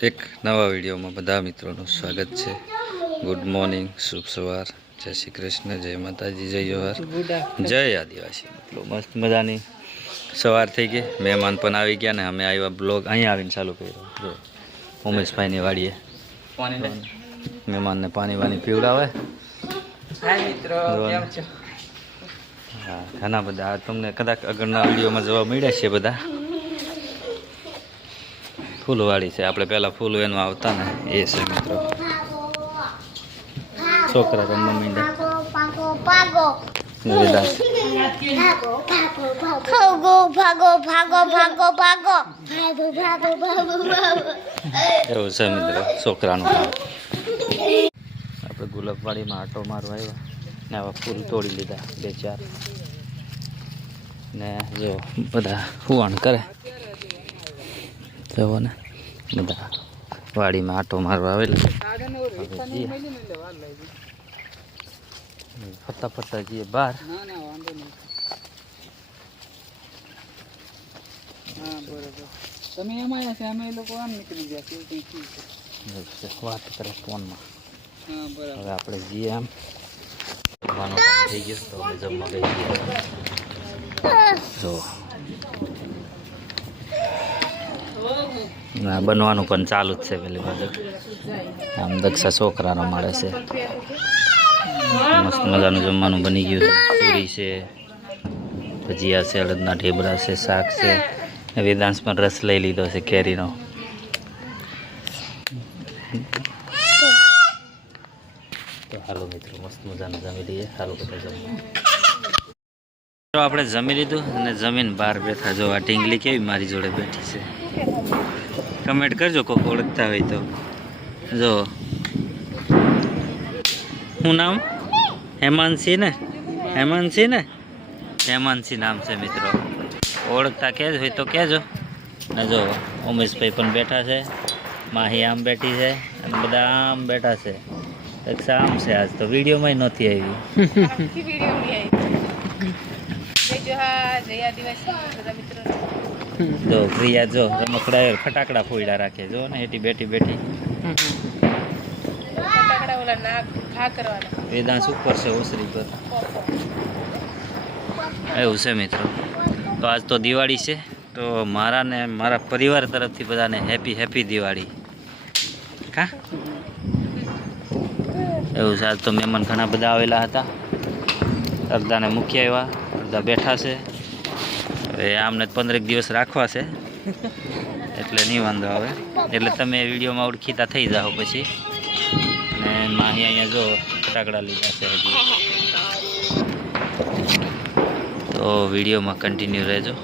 એક નવા વિડીયોમાં બધા મિત્રોનું સ્વાગત છે। ગુડ મોર્નિંગ, શુભ સવાર, જય શ્રી કૃષ્ણ, જય માતાજી, જય જોહાર, જય આદિવાસી। મિત્રો મસ્ત મજાની સવાર થઈ ગઈ, મહેમાન પણ આવી ગયા ને અમે આવ્યા બ્લોગ અહીંયા આવીને ચાલુ કર્યો। જો ઉમેશભાઈની વાડીએ મહેમાનને પાણી વાણી પીવડાવે। હા, ઘણા બધા તમને કદાચ આગળના વિડીયોમાં જોવા મળ્યા છે। બધા ફૂલવાડી છે, આપણે પહેલાં ફૂલ એનું આવતા ને એ છે મિત્રો। છોકરા રમવા માંડ્યા, એવું છે મિત્રો છોકરાનું કામ। આપણે ગુલાબવાડીમાં આટો મારવા આવ્યા ને આવા ફૂલ તોડી લીધા 2-4 ને જો બધા હુવાણ કરે જવો ને બધા વાડીમાં આટો મારવા આવેલા ફરતા ફરતા જઈએ બહાર। વાત કરે ફોનમાં। હવે આપણે જઈએ આમ જમવાનો ટાઈમ થઈ ગયો તો અમે જમવા ગઈ જો ના બનવાનું પણ ચાલુ જ છે। પેલી બાજુ આમ દક્ષા છોકરાનો મળે છે, મસ્ત મજાનું જમવાનું બની ગયું છે। પૂરી છે, ભજીયા છે, અડદના ઢેબરા છે, શાક છે, વેદાંશ પણ રસ લઈ લીધો છે કેરીનો। તો હાલો મિત્રો મસ્ત મજાનું જમી લઈએ। હાલો બધા જમવા આપણે જમી લીધું અને જમીન બહાર બેઠા। જો આ ઢીંગલી કેવી મારી જોડે બેઠી છે, કમેન્ટ કરજો કોઈક ઓળખતા હોય તો। જો શું નામ? હેમાંશી ને? હેમાંશી ને? હેમાંશી નામ છે મિત્રો, ઓળખતા કહેજ હોય તો કહેજો ને। જો ઉમેશભાઈ પણ બેઠા છે, માહી આમ બેઠી છે અને બધા આમ બેઠા છે। દક્ષા આમ છે, આજ તો વિડીયોમાં નહોતી આવી। જો પ્રિયા જો રમકડા ફટાકડા ફોડ્યા રાખે, જો ને હેઠી બેઠી બેઠી વેદાંશ ઉપર છે ઓસરી પર, એવું છે મિત્રો। તો આજ તો દિવાળી છે, તો મારા ને મારા પરિવાર તરફથી બધાને હેપી દિવાળી કા એવું છે। આજ તો મહેમાન ઘણા બધા આવેલા હતા, અડધાને મૂકી આવ્યા, અડધા બેઠા છે। હવે આમને 15 દિવસ રાખવા છે એટલે નહીં વાંધો આવે, એટલે તમે વિડીયોમાં ઓળખીતા થઈ જાઓ પછી। ને માહી અહીંયા જો ફટાકડા લીધા છે હજી, તો વિડીયોમાં કન્ટિન્યુ રહેજો।